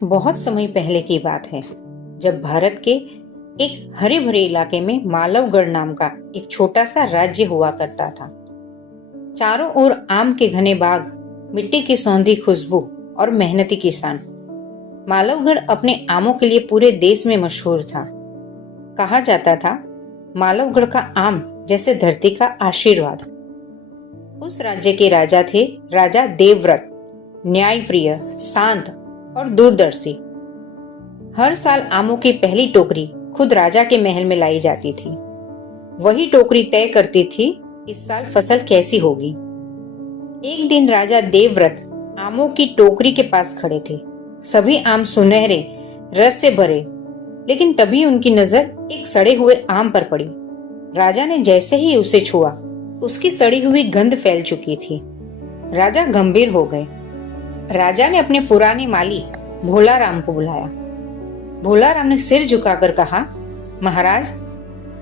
बहुत समय पहले की बात है, जब भारत के एक हरे भरे इलाके में मालवगढ़ नाम का एक छोटा सा राज्य हुआ करता था। चारों ओर आम के घने बाग, मिट्टी की सौंधी खुशबू और मेहनती किसान। मालवगढ़ अपने आमों के लिए पूरे देश में मशहूर था। कहा जाता था, मालवगढ़ का आम जैसे धरती का आशीर्वाद। उस राज्य के राजा थे राजा देवव्रत, न्यायप्रिय, शांत और दूरदर्शी। हर साल आमों की पहली टोकरी खुद राजा के महल में लाई जाती थी। वही टोकरी तय करती थी इस साल फसल कैसी होगी। एक दिन राजा देवव्रत आमों की टोकरी के पास खड़े थे। सभी आम सुनहरे, रस से भरे, लेकिन तभी उनकी नजर एक सड़े हुए आम पर पड़ी। राजा ने जैसे ही उसे छुआ, उसकी सड़ी हुई गंध फैल चुकी थी। राजा गंभीर हो गए। राजा ने अपने पुराने माली भोलाराम को बुलाया। भोलाराम ने सिर झुकाकर कहा, महाराज,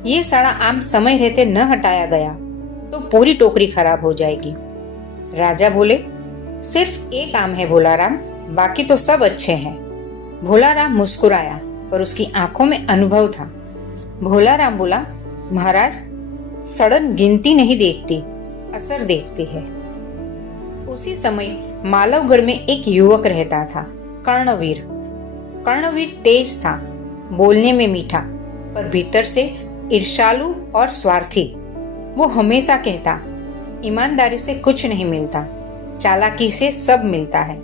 ये सड़ा आम समय रहते न हटाया गया तो पूरी टोकरी खराब हो जाएगी। राजा बोले, सिर्फ एक आम है भोलाराम, बाकी तो सब अच्छे हैं। भोलाराम मुस्कुराया, पर उसकी आंखों में अनुभव था। भोलाराम बोला, महाराज, सड़न गिनती नहीं देखती, असर देखती है। उसी समय मालवगढ़ में एक युवक रहता था, कर्णवीर। कर्णवीर तेज था, बोलने में मीठा, पर भीतर से ईर्ष्यालु और स्वार्थी। वो हमेशा कहता, ईमानदारी से कुछ नहीं मिलता, चालाकी से सब मिलता है।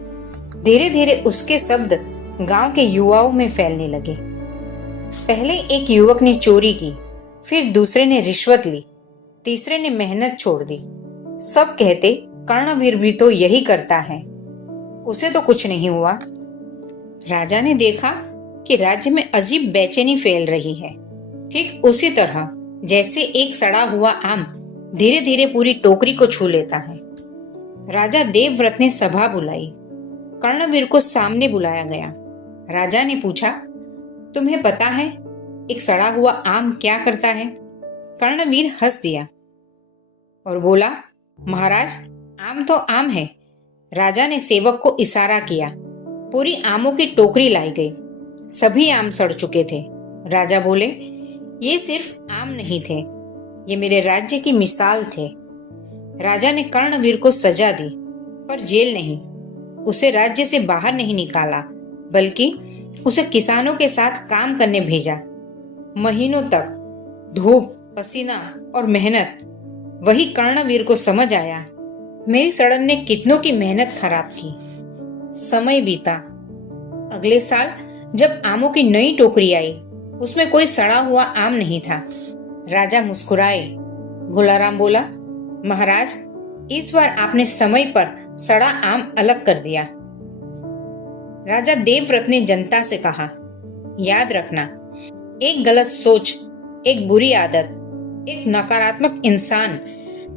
धीरे धीरे उसके शब्द गांव के युवाओं में फैलने लगे। पहले एक युवक ने चोरी की, फिर दूसरे ने रिश्वत ली, तीसरे ने मेहनत छोड़ दी। सब कहते, कर्णवीर भी तो यही करता है, उसे तो कुछ नहीं हुआ। राजा ने देखा कि राज्य में अजीब बेचैनी फैल रही है, ठीक उसी तरह जैसे एक सड़ा हुआ आम धीरे धीरे पूरी टोकरी को छू लेता है। राजा देवव्रत ने सभा बुलाई। कर्णवीर को सामने बुलाया गया। राजा ने पूछा, तुम्हें पता है एक सड़ा हुआ आम क्या करता है? कर्णवीर हंस दिया और बोला, महाराज, आम तो आम है। राजा ने सेवक को इशारा किया। पूरी आमों की टोकरी लाई गई। सभी आम सड़ चुके थे। राजा बोले, ये सिर्फ आम नहीं थे, ये मेरे राज्य की मिसाल थे। राजा ने कर्णवीर को सजा दी, पर जेल नहीं, उसे राज्य से बाहर नहीं निकाला, बल्कि उसे किसानों के साथ काम करने भेजा। महीनों तक धूप, पसीना और मेहनत। वही कर्णवीर को समझ आया, मेरी सड़न ने कितनों की मेहनत खराब की। समय बीता। अगले साल जब आमों की नई टोकरी आई, उसमें कोई सड़ा हुआ आम नहीं था। राजा मुस्कुराए। भोलाराम बोला, महाराज, इस बार आपने समय पर सड़ा आम अलग कर दिया। राजा देवव्रत ने जनता से कहा, याद रखना, एक गलत सोच, एक बुरी आदत, एक नकारात्मक इंसान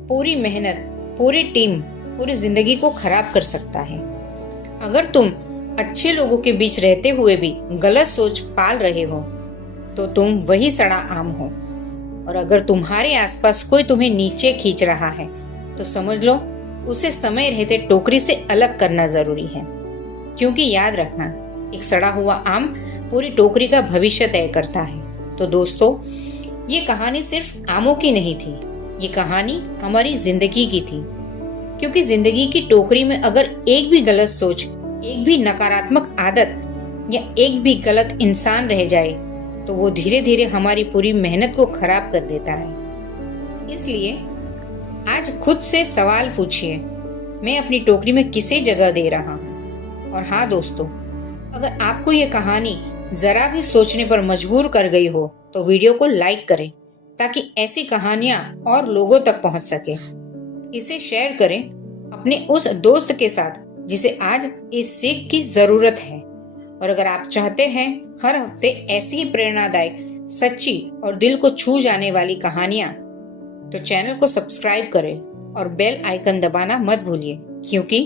पूरी मेहनत, पूरी टीम, पूरी जिंदगी को खराब कर सकता है। अगर तुम अच्छे लोगों के बीच रहते हुए भी गलत सोच पाल रहे हो, तो तुम वही सड़ा आम हो। और अगर तुम्हारे आसपास कोई तुम्हें नीचे खींच रहा है, तो समझ लो उसे समय रहते टोकरी से अलग करना जरूरी है। क्योंकि याद रखना, एक सड़ा हुआ आम पूरी टोकरी का भविष्य तय करता है। तो दोस्तों, ये कहानी सिर्फ आमों की नहीं थी, ये कहानी हमारी जिंदगी की थी। क्योंकि जिंदगी की टोकरी में अगर एक भी गलत सोच, एक भी नकारात्मक आदत या एक भी गलत इंसान रह जाए, तो वो धीरे धीरे हमारी पूरी मेहनत को खराब कर देता है। इसलिए आज खुद से सवाल पूछिए, मैं अपनी टोकरी में किसे जगह दे रहा हूँ? और हाँ दोस्तों, अगर आपको ये कहानी जरा भी सोचने पर मजबूर कर गई हो, तो वीडियो को लाइक करें, ताकि ऐसी कहानियां और लोगों तक पहुंच सके। इसे शेयर करें अपने उस दोस्त के साथ जिसे आज इस सीख की जरूरत है। और अगर आप चाहते हैं हर हफ्ते ऐसी ही प्रेरणादायक, सच्ची और दिल को छू जाने वाली कहानियां, तो चैनल को सब्सक्राइब करें और बेल आइकन दबाना मत भूलिए। क्योंकि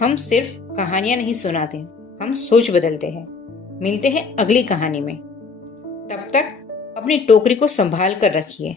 हम सिर्फ कहानियां नहीं सुनाते, हम सोच बदलते हैं। मिलते हैं अगली कहानी में। तब तक अपनी टोकरी को संभाल कर रखिए।